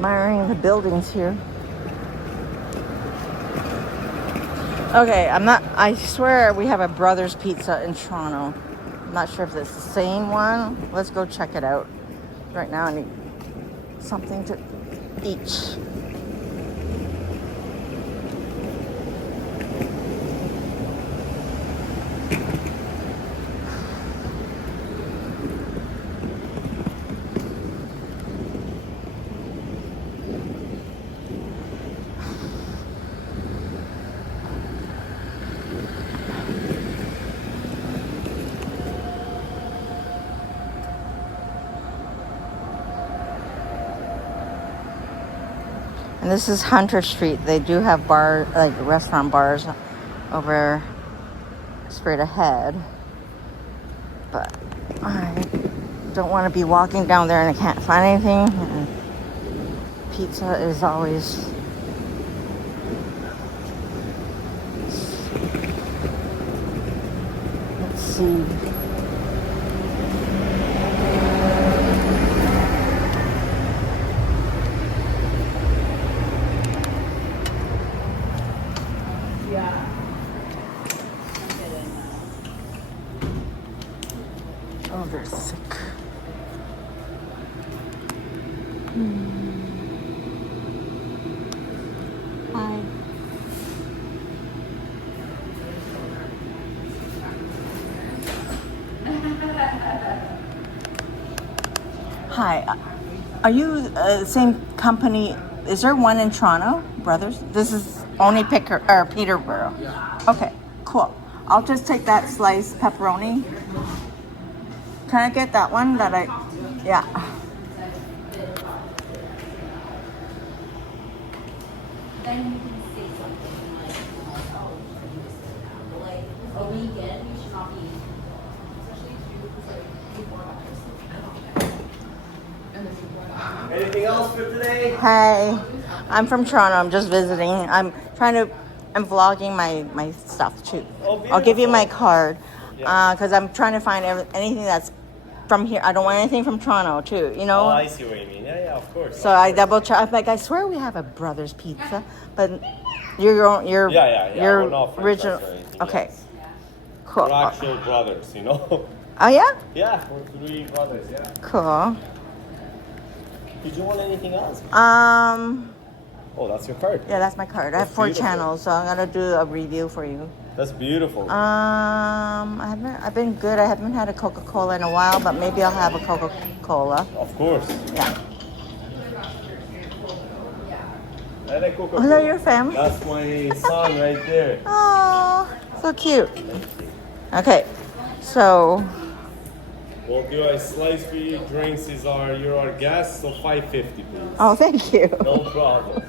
admiring the buildings here. Okay, I swear we have a Brothers Pizza in Toronto. I'm not sure if it's the same one. Let's go check it out. Right now I need something to eat. And this is Hunter Street. They do have restaurant bars over straight ahead. But I don't want to be walking down there and I can't find anything. And pizza is always... Let's see. Oh, they're sick. Hi. Hi. Are you the same company? Is there one in Toronto, Brothers? This is only Peterborough. Yeah. Okay, cool. I'll just take that sliced pepperoni. Can I get that one yeah. Then you can say something like a weekend, you should not be, especially Anything else for today? Hey, I'm from Toronto. I'm just visiting. I'm vlogging my stuff too. Oh, I'll give you my beautiful. card Yeah. because I'm trying to find anything that's from here. I don't want anything from Toronto too, you know? Oh, I see what you mean. Yeah, of course. So I double check. I'm like, I swear we have a Brothers Pizza, but you're Yeah. you're We're not original. franchise or anything, Okay, yes. cool. We're actual brothers, you know? Oh yeah, Yeah, we're 3 brothers, yeah. cool. Did you want anything else? Oh, that's your card. yeah, that's my card. I have That's 4 beautiful. channels, so I'm gonna do a review for you. That's beautiful. I've been good. I haven't had a Coca-Cola in a while, but maybe I'll have a Coca-Cola. Of course. Yeah. And a Coca-Cola. Hello, your family. That's my son right there. Oh, so cute. Okay, so We'll do a slice for you. Drinks you're our guest, so $5.50 please. oh, thank you. No problem.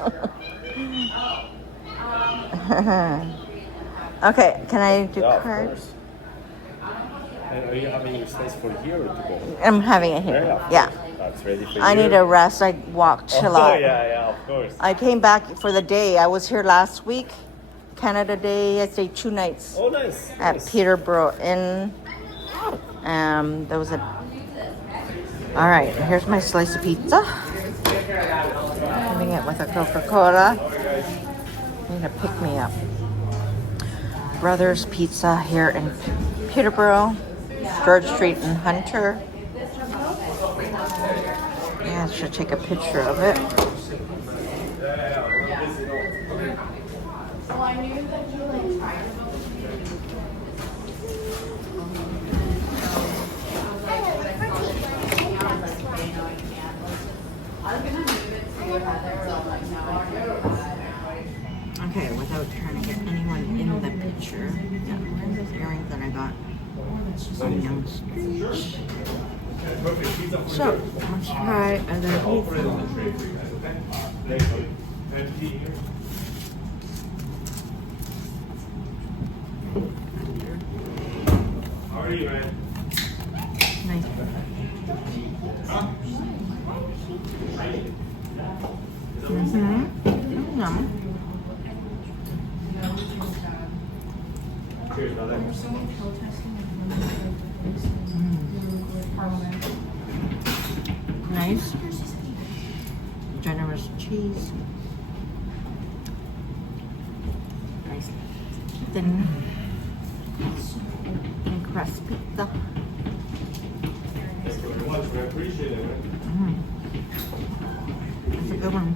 Okay, can I do Yeah, of card? course. And are you having your slice for here or to go? I'm having it here. Yeah. That's ready for you. I need a rest. I walked a lot. Yeah, of course. I came back for the day. I was here last week, Canada Day. I stayed 2 nights Oh, nice. at nice. Peterborough Inn. There was all right, here's my slice of pizza. Having it with a Coca-Cola. Need to pick me up. Brothers Pizza here in Peterborough, George Street in Hunter. Yeah, I should take a picture of it. So I knew that you like tried to Okay, without trying to get anyone in the picture. Yeah, where's those earrings that I got on Young Street? So, let's try other pizza. How are you, man? Nice. Yum. Cheers, brother. Nice. Generous Swiss cheese. Nice thin and crust pizza. Thank you very much. I appreciate it, man. That's a good one.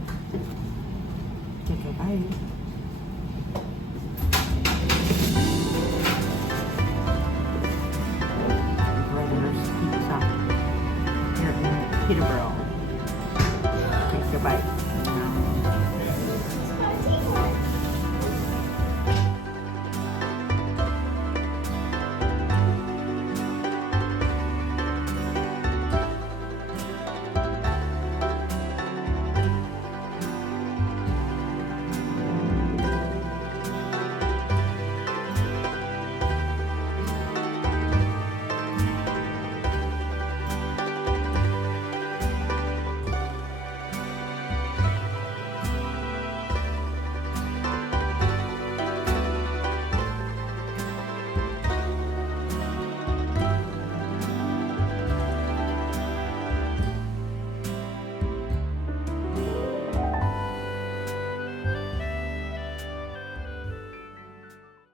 Take a bite. Brothers Pizza here in Peterborough.